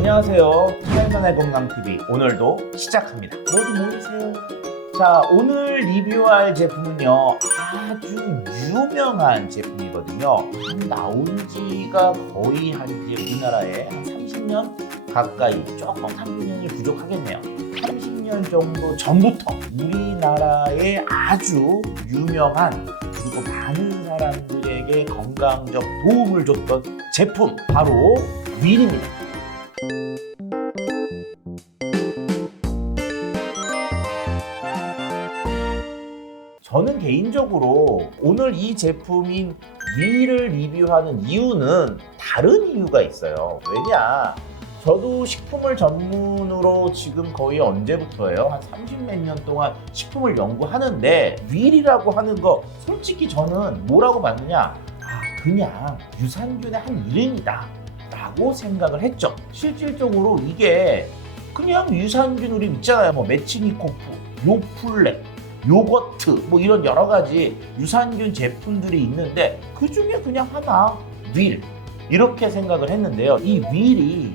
안녕하세요. 살만의 건강TV 오늘도 시작합니다. 모두 모이세요. 자, 오늘 리뷰할 제품은요 아주 유명한 제품이거든요. 나온 지가 거의 우리나라에 한 30년 가까이, 조금 30년이 부족하겠네요. 30년 정도 전부터 우리나라에 아주 유명한, 그리고 많은 사람들에게 건강적 도움을 줬던 제품, 바로 윌입니다. 저는 개인적으로 오늘 이 제품인 윌을 리뷰하는 이유는 다른 이유가 있어요. 왜냐? 저도 식품을 전문으로 지금 거의 언제부터예요? 한 30몇 년 동안 식품을 연구하는데, 윌이라고 하는 거 솔직히 저는 뭐라고 봤느냐? 그냥 유산균의 한 이름이다 라고 생각을 했죠. 실질적으로 이게 그냥 유산균, 우리 있잖아요. 뭐 메치니코프, 요플레, 요거트, 뭐 이런 여러 가지 유산균 제품들이 있는데 그 중에 그냥 하나, 윌, 이렇게 생각을 했는데요. 이 윌이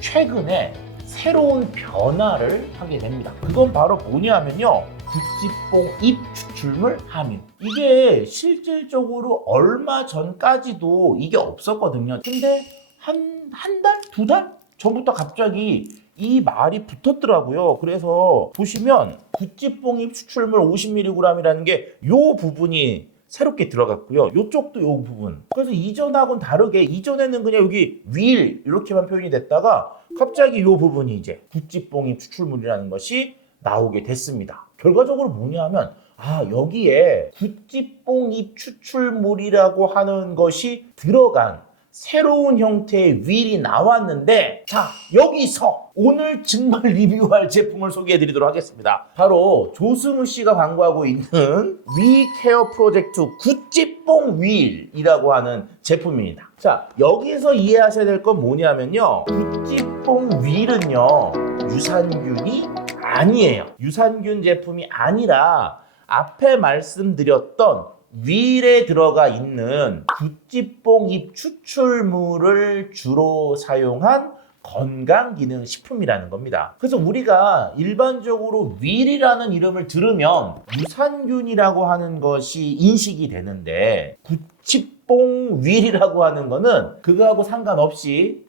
최근에 새로운 변화를 하게 됩니다. 그건 바로 뭐냐면요, 구찌뽕 잎 추출물 함유. 이게 실질적으로 얼마 전까지도 이게 없었거든요. 근데 한 달? 두 달 전부터 갑자기 이 말이 붙었더라고요. 그래서 보시면 구찌뽕잎 추출물 50mg이라는 게 요 부분이 새롭게 들어갔고요. 요쪽도 요 부분. 그래서 이전하고는 다르게, 이전에는 그냥 여기 윌 이렇게만 표현이 됐다가 갑자기 요 부분이 이제 구찌뽕잎 추출물이라는 것이 나오게 됐습니다. 결과적으로 뭐냐면, 여기에 구찌뽕잎 추출물이라고 하는 것이 들어간 새로운 형태의 윌이 나왔는데, 자, 여기서 오늘 정말 리뷰할 제품을 소개해 드리도록 하겠습니다. 바로 조승우 씨가 광고하고 있는 위케어 프로젝트 구찌뽕 윌이라고 하는 제품입니다. 자, 여기서 이해하셔야 될 건 뭐냐면요, 구찌뽕 윌은요 유산균이 아니에요. 유산균 제품이 아니라 앞에 말씀드렸던 윌에 들어가 있는 구찌뽕잎 추출물을 주로 사용한 건강기능식품이라는 겁니다. 그래서 우리가 일반적으로 윌이라는 이름을 들으면 유산균이라고 하는 것이 인식이 되는데, 구찌뽕 윌이라고 하는 거는 그거하고 상관없이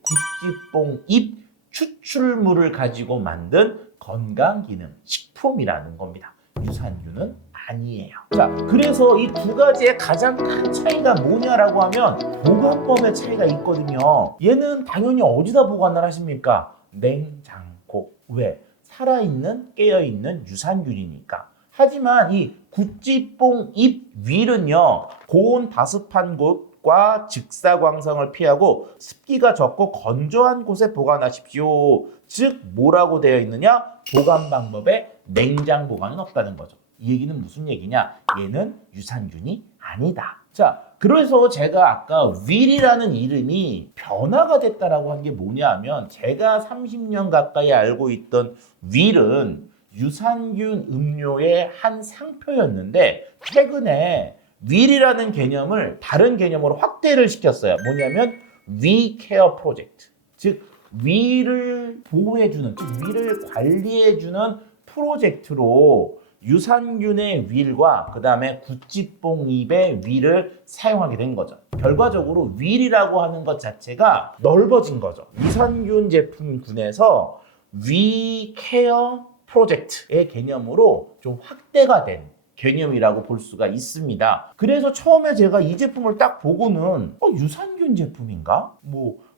구찌뽕잎 추출물을 가지고 만든 건강기능식품이라는 겁니다. 유산균은 아니에요. 자, 그래서 이 두 가지의 가장 큰 차이가 뭐냐라고 하면 보관법의 차이가 있거든요. 얘는 당연히 어디다 보관을 하십니까? 냉장고. 왜? 살아있는, 깨어있는 유산균이니까. 하지만 이 구찌뽕잎 윌은요, 고온 다습한 곳과 직사광선을 피하고 습기가 적고 건조한 곳에 보관하십시오. 즉 뭐라고 되어 있느냐? 보관 방법에 냉장 보관은 없다는 거죠. 이 얘기는 무슨 얘기냐? 얘는 유산균이 아니다. 자, 그래서 제가 아까 윌이라는 이름이 변화가 됐다라고 한 게 뭐냐 하면, 제가 30년 가까이 알고 있던 윌은 유산균 음료의 한 상표였는데, 최근에 윌이라는 개념을 다른 개념으로 확대를 시켰어요. 뭐냐면 위케어 프로젝트. 즉 위를 보호해주는, 즉 위를 관리해주는 프로젝트로 유산균의 윌과 그 다음에 구찌뽕잎의 윌을 사용하게 된 거죠. 결과적으로 윌이라고 하는 것 자체가 넓어진 거죠. 유산균 제품군에서 위케어 프로젝트의 개념으로 좀 확대가 된 개념이라고 볼 수가 있습니다. 그래서 처음에 제가 이 제품을 딱 보고는 유산균 제품인가?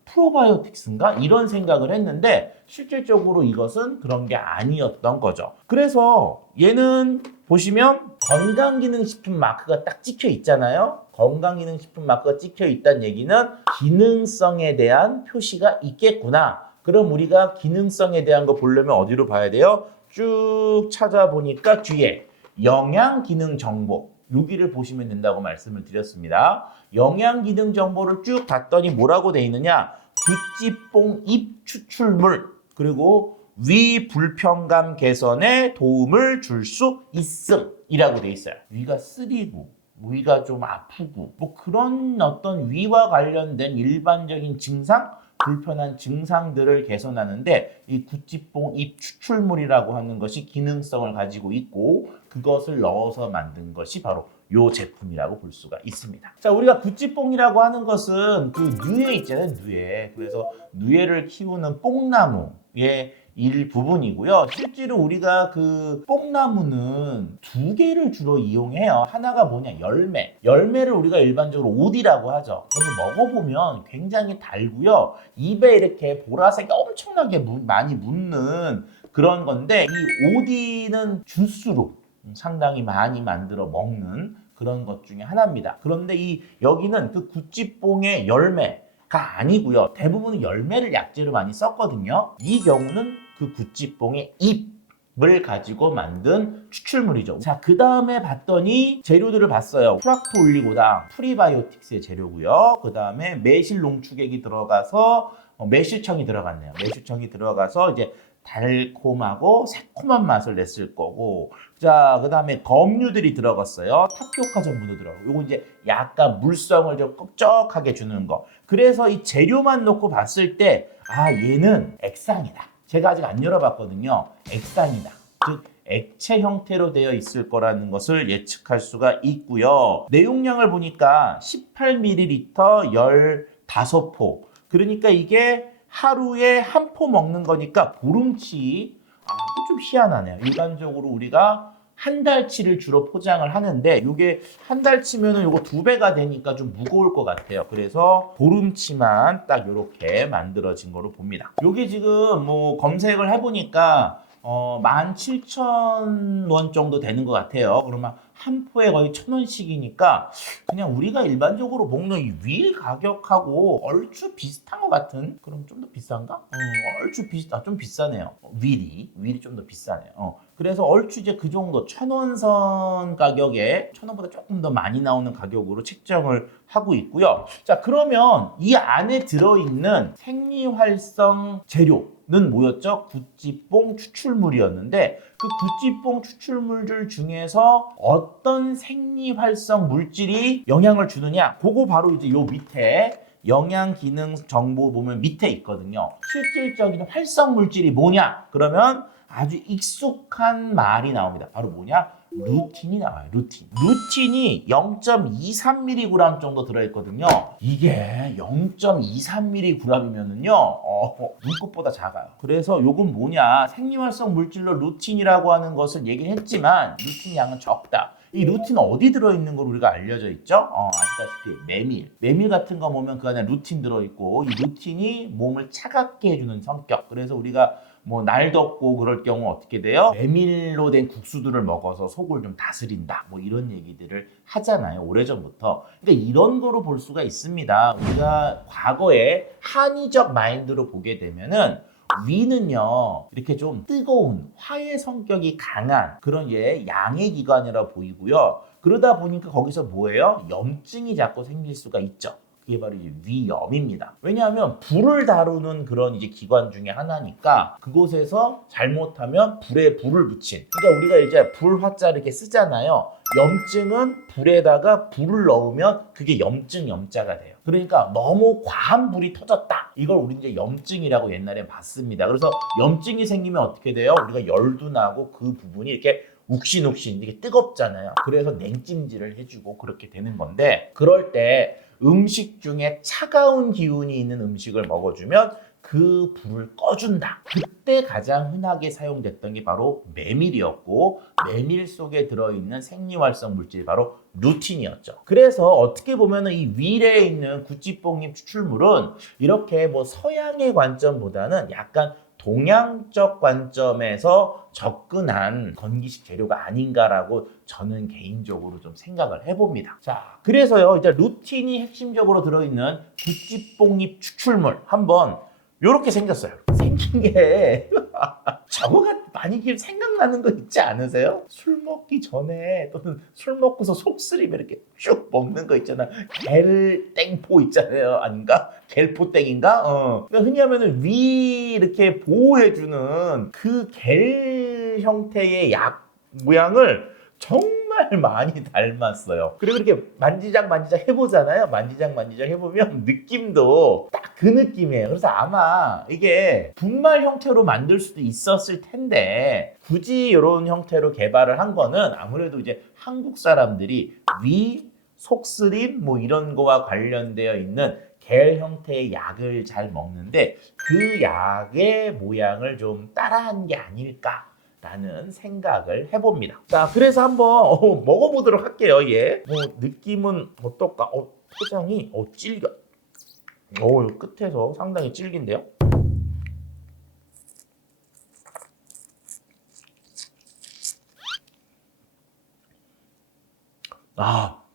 프로바이오틱스인가? 이런 생각을 했는데 실질적으로 이것은 그런 게 아니었던 거죠. 그래서 얘는 보시면 건강기능식품 마크가 딱 찍혀 있잖아요. 건강기능식품 마크가 찍혀 있다는 얘기는 기능성에 대한 표시가 있겠구나. 그럼 우리가 기능성에 대한 거 보려면 어디로 봐야 돼요? 쭉 찾아보니까 뒤에 영양기능 정보, 여기를 보시면 된다고 말씀을 드렸습니다. 영양기능 정보를 쭉 봤더니 뭐라고 돼 있느냐? 구찌뽕잎 추출물, 그리고 위 불편감 개선에 도움을 줄 수 있음 이라고 돼 있어요. 위가 쓰리고 위가 좀 아프고 그런 어떤 위와 관련된 일반적인 증상, 불편한 증상들을 개선하는데 이 구찌뽕 잎 추출물이라고 하는 것이 기능성을 가지고 있고 그것을 넣어서 만든 것이 바로 요 제품이라고 볼 수가 있습니다. 자, 우리가 구찌뽕이라고 하는 것은 그 누에 있잖아요, 누에. 그래서 누에를 키우는 뽕나무의 일부분이고요. 실제로 우리가 그 뽕나무는 두 개를 주로 이용해요. 하나가 뭐냐, 열매. 열매를 우리가 일반적으로 오디라고 하죠. 그래서 먹어보면 굉장히 달고요. 입에 이렇게 보라색이 엄청나게 많이 묻는 그런 건데 이 오디는 주스로 상당히 많이 만들어 먹는 그런 것 중에 하나입니다. 그런데 여기는 그 구찌뽕의 열매가 아니고요. 대부분 열매를 약재로 많이 썼거든요. 이 경우는 그 구찌뽕의 잎을 가지고 만든 추출물이죠. 자, 그 다음에 봤더니 재료들을 봤어요. 프락토올리고당, 프리바이오틱스의 재료고요. 그 다음에 매실 농축액이 들어가서 매실청이 들어갔네요. 매실청이 들어가서 이제 달콤하고 새콤한 맛을 냈을 거고, 자, 그 다음에 검류들이 들어갔어요. 타피오카 전분도 들어가고, 요거 이제 약간 물성을 좀 끈적하게 주는 거. 그래서 이 재료만 놓고 봤을 때, 아, 얘는 액상이다. 제가 아직 안 열어봤거든요. 액상이다. 즉, 액체 형태로 되어 있을 거라는 것을 예측할 수가 있고요. 내용량을 보니까 18ml 15포. 그러니까 이게 하루에 한 포 먹는 거니까 보름치. 좀 희한하네요. 일반적으로 우리가 한 달치를 주로 포장을 하는데 이게 한 달치면은 요거 2배가 되니까 좀 무거울 것 같아요. 그래서 보름치만 딱 이렇게 만들어진 거로 봅니다. 요게 지금 뭐 검색을 해보니까 17,000원 정도 되는 것 같아요. 그러면 한 포에 거의 1,000원씩이니까 그냥 우리가 일반적으로 먹는 이 윌 가격하고 얼추 비슷한 것 같은. 그럼 좀 더 비싼가? 얼추 좀 비싸네요. 윌이 좀 더 비싸네요. 그래서 얼추 이제 그 정도 1,000원 선 가격에 1,000원보다 조금 더 많이 나오는 가격으로 책정을 하고 있고요. 자, 그러면 이 안에 들어있는 생리활성 재료는 뭐였죠? 구찌뽕 추출물이었는데 그 구찌뽕 추출물들 중에서 어떤 생리활성 물질이 영향을 주느냐? 그거 바로 이제 요 밑에 영양 기능 정보 보면 밑에 있거든요. 실질적인 활성 물질이 뭐냐? 그러면 아주 익숙한 말이 나옵니다. 바로 뭐냐? 루틴이 나와요. 루틴이 0.23mg 정도 들어있거든요. 이게 0.23mg이면은요, 눈꽃보다 작아요. 그래서 요건 뭐냐? 생리활성 물질로 루틴이라고 하는 것을 얘기를 했지만 루틴 양은 적다. 이 루틴 어디 들어있는 걸 우리가 알려져 있죠? 아시다시피 메밀 같은 거 보면 그 안에 루틴 들어있고 이 루틴이 몸을 차갑게 해주는 성격. 그래서 우리가 뭐 날 덥고 그럴 경우 어떻게 돼요? 메밀로 된 국수들을 먹어서 속을 좀 다스린다. 뭐 이런 얘기들을 하잖아요. 오래전부터. 그러니까 이런 거로 볼 수가 있습니다. 우리가 과거에 한의적 마인드로 보게 되면은 위는요 이렇게 좀 뜨거운 화해 성격이 강한 그런 양의 기관이라 보이고요. 그러다 보니까 거기서 뭐예요? 염증이 자꾸 생길 수가 있죠. 그게 바로 이제 위염입니다. 왜냐하면 불을 다루는 그런 이제 기관 중에 하나니까 그곳에서 잘못하면 불에 불을 붙인. 그러니까 우리가 이제 불화자를 이렇게 쓰잖아요. 염증은 불에다가 불을 넣으면 그게 염자가 돼요. 그러니까 너무 과한 불이 터졌다. 이걸 우리 이제 염증이라고 옛날에 봤습니다. 그래서 염증이 생기면 어떻게 돼요? 우리가 열도 나고 그 부분이 이렇게 욱신욱신 이게 뜨겁잖아요. 그래서 냉찜질을 해주고 그렇게 되는 건데 그럴 때 음식 중에 차가운 기운이 있는 음식을 먹어주면 그 불을 꺼준다. 그때 가장 흔하게 사용됐던 게 바로 메밀이었고 메밀 속에 들어있는 생리활성 물질이 바로 루틴이었죠. 그래서 어떻게 보면 이 윌에 있는 구찌뽕잎 추출물은 이렇게 뭐 서양의 관점보다는 약간 동양적 관점에서 접근한 건기식 재료가 아닌가라고 저는 개인적으로 좀 생각을 해봅니다. 자, 그래서요, 이제 루틴이 핵심적으로 들어있는 구찌뽕잎 추출물 한번 요렇게 생겼어요. 생긴 게 저거가 많이 생각나는 거 있지 않으세요? 술 먹기 전에 또는 술 먹고서 속쓰리면 이렇게 쭉 먹는 거 있잖아. 겔땡포 있잖아요. 아닌가? 겔포땡인가? 그러니까 흔히 하면은 위 이렇게 보호해주는 그 겔 형태의 약 모양을 정말 정말 많이 닮았어요. 그리고 이렇게 만지작 해보잖아요. 만지작 해보면 느낌도 딱 그 느낌이에요. 그래서 아마 이게 분말 형태로 만들 수도 있었을 텐데 굳이 이런 형태로 개발을 한 거는 아무래도 이제 한국 사람들이 위, 속쓰림 뭐 이런 거와 관련되어 있는 겔 형태의 약을 잘 먹는데 그 약의 모양을 좀 따라한 게 아닐까라는 생각을 해봅니다. 자, 그래서 한번 먹어보도록 할게요. 얘. 느낌은 어떨까? 포장이 질겨. 끝에서 상당히 질긴데요.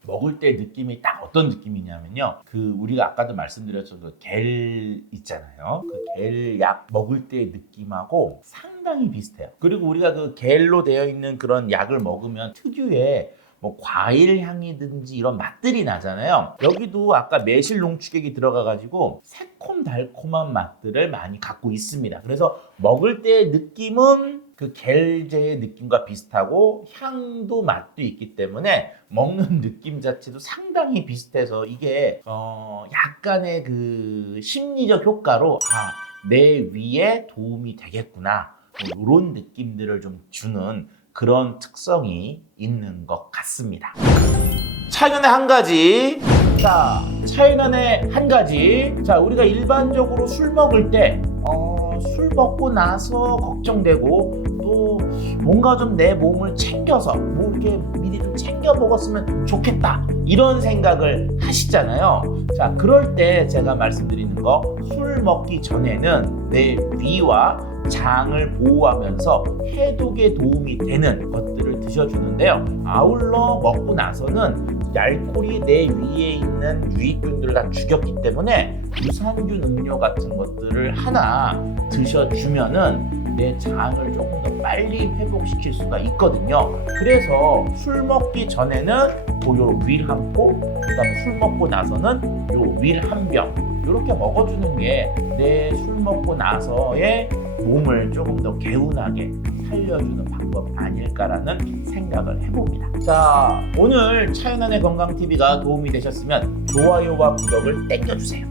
먹을 때 느낌이 딱 어떤 느낌이냐면요. 우리가 아까도 말씀드렸던 그 겔 있잖아요. 그 겔 약 먹을 때 느낌하고 상당히 비슷해요. 그리고 우리가 그 겔로 되어 있는 그런 약을 먹으면 특유의 뭐 과일 향이든지 이런 맛들이 나잖아요. 여기도 아까 매실 농축액이 들어가가지고 새콤달콤한 맛들을 많이 갖고 있습니다. 그래서 먹을 때 느낌은 그 겔제의 느낌과 비슷하고 향도 맛도 있기 때문에 먹는 느낌 자체도 상당히 비슷해서 이게 약간의 그 심리적 효과로 내 위에 도움이 되겠구나 이런 느낌들을 좀 주는 그런 특성이 있는 것 같습니다. 차이난의 한 가지. 자, 차이난의 한 가지. 자, 우리가 일반적으로 술 먹을 때 술 먹고 나서 걱정되고 또 뭔가 좀 내 몸을 챙겨서 뭐 이렇게 미리 좀 챙겨 먹었으면 좋겠다 이런 생각을 하시잖아요. 자, 그럴 때 제가 말씀드리는 거 술 먹기 전에는 내 위와 장을 보호하면서 해독에 도움이 되는 것들을 드셔주는데요. 아울러 먹고 나서는 알코올이 내 위에 있는 유익균들을 다 죽였기 때문에 유산균 음료 같은 것들을 하나 드셔주면은 내 장을 조금 더 빨리 회복시킬 수가 있거든요. 그래서 술 먹기 전에는 요 윌 한 포, 그다음에 술 먹고 나서는 요 윌 한 병 이렇게 먹어주는 게 내 술 먹고 나서의 몸을 조금 더 개운하게 살려주는 방법 아닐까라는 생각을 해봅니다. 자, 오늘 차이난의 건강TV가 도움이 되셨으면 좋아요와 구독을 땡겨주세요.